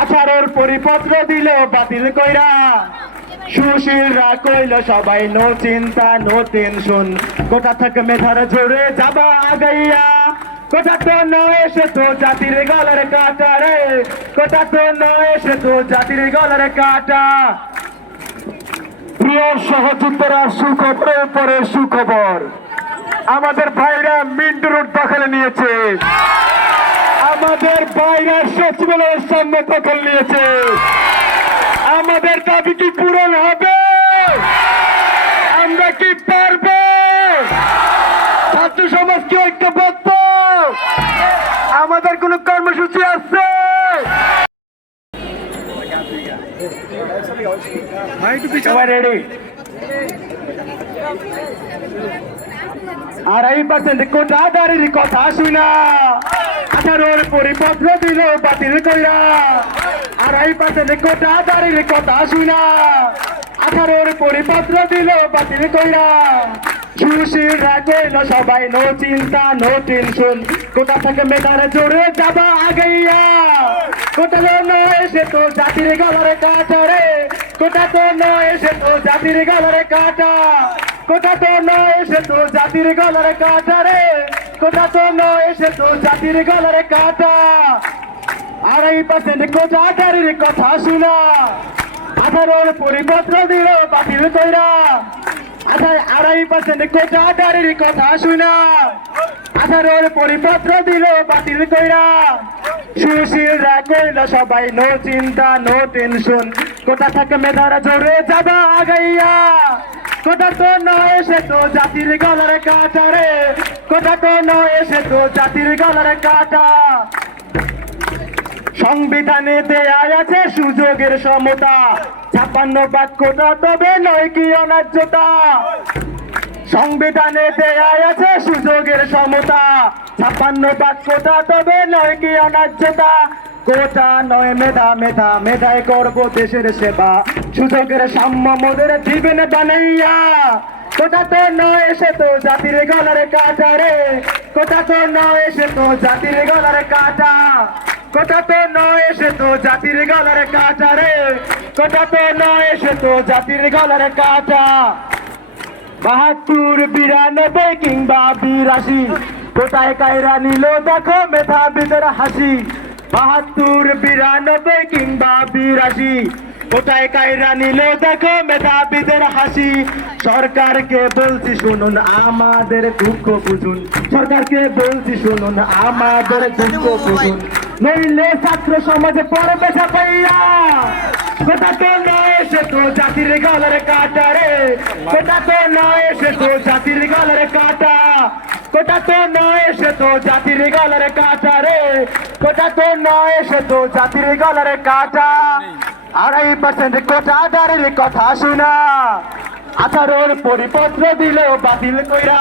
আঠারোর পরিপত্র দিল বাতিল কইরা। সুশীলরা কইল, সবাই নো চিন্তা, নো টেনশন। কোথা থেকে মেধার জোরে যাবা আগাইয়া। কোথা তো তো জাতির গলার কাটা রে। কোথা তো তো জাতির গলার কাটা। প্রিয় পরে সুখবর। আমাদের ভাইরা মিন্টু রোড দখলে নিয়েছে। সচিবালয়ের সামনে দখল নিয়েছে। আমাদের দাবি কি পূরণ হবে? আমরা কি পারব? ছাত্র সমাজ কি ঐক্যবদ্ধ? আমাদের কোন কর্মসূচি আছে? আড়াই পার্সেন্ট কোটাদারির কথা শুনা আঠারোর পরিপত্র দিল, বাতিল কইরা। আড়াই পার্সেন্ট কোটাদারির কথা শুনা আঠারোর পরিপত্র দিল, বাতিল কইরা। সুশীলরা কইল সবাই, নো চিন্তা, নো টেনশন। কোথা থেকে মেধার জোরে যাবা আগাইয়া। কোথা তো নয়, সে তো জাতির গলারে কাটা রে কোথা তো নয়, সে তো জাতির গলারে কাটা। কোথা তো নয়, সে তো জাতির গলার কাটা রে কোথা তো নয় সে তো জাতির গলার কাটা। আড়াই পার্সেন্ট কোটাটারির কথা শুনা। আঠারোর পরিপত্র দিল বাতিল কইরা। আঠাই আড়াই পার্সেন্ট কোটাটারির কথা শুনা। আঠারোর পরিপত্র দিল বাতিল কইরা। সুশীলরা কইল, সবাই নো চিন্তা, নো টেনশন। কোথা থেকে মেধারা জোরে যাবা আগাইয়া? কোথা তো নয় সে তো জাতির গলার কাটা রে? কোথা তো নয় সে তো জাতির গলার কাটা সংবিধানে দেয়া আছে সুযোগের সমতা। ছাপ্পান্ন বাক্যটা তবে নয় কি অন্যায্যতা সংবিধানে দেয়া আছে সুযোগের সমতা। ছাপ্পান্ন বাক্যটা তবে নয় কি অন্যায্যতা কোটা নয় মেধা মেধা, মেধায় করব দেশের সেবা। সুযোগের সাম্য মোদের জীবনে বানাইয়া, কোথা তো নয় সে তো জাতির গলার কাটা রে। কোটা তো নয় সে তো জাতির গলার কাটা। কোথা তো নয় এসে তো জাতির গলার কাটা রে। কোথা তো নয় এসে তো জাতির গলার কাটা। বাহাত্তর, বিরানব্বই কিংবা বিরাশি, কোথায় কায়রা নিল দেখো মেধাবীদের হাসি। বাহাত্তর, বিরানব্বই কিংবা বিরাশি কোথায় কায়রা নিল? দেখো মেধাবীদের হাসি। সরকারকে বলছি শুনুন আমাদের দুঃখ বুঝুন। সরকারকে বলছি শুনুন আমাদের দুঃখ বুঝুন। নইলে ছাত্র সমাজে পড়বে পাইয়া কোথা তো নয় সে তো জাতির গলার কাটা রে কোথা তো নয় সে তো জাতির গলার কাটা। কোথা তো নয় সে তো জাতির গলার কাটা রে কোথা তো নয় সে তো জাতির গলার কাটা। আড়াই পার্সেন্ট কোটা দাঁড়িয়ে কথা শুনা। আচারের পরিপত্র দিলেও বাতিল কইরা।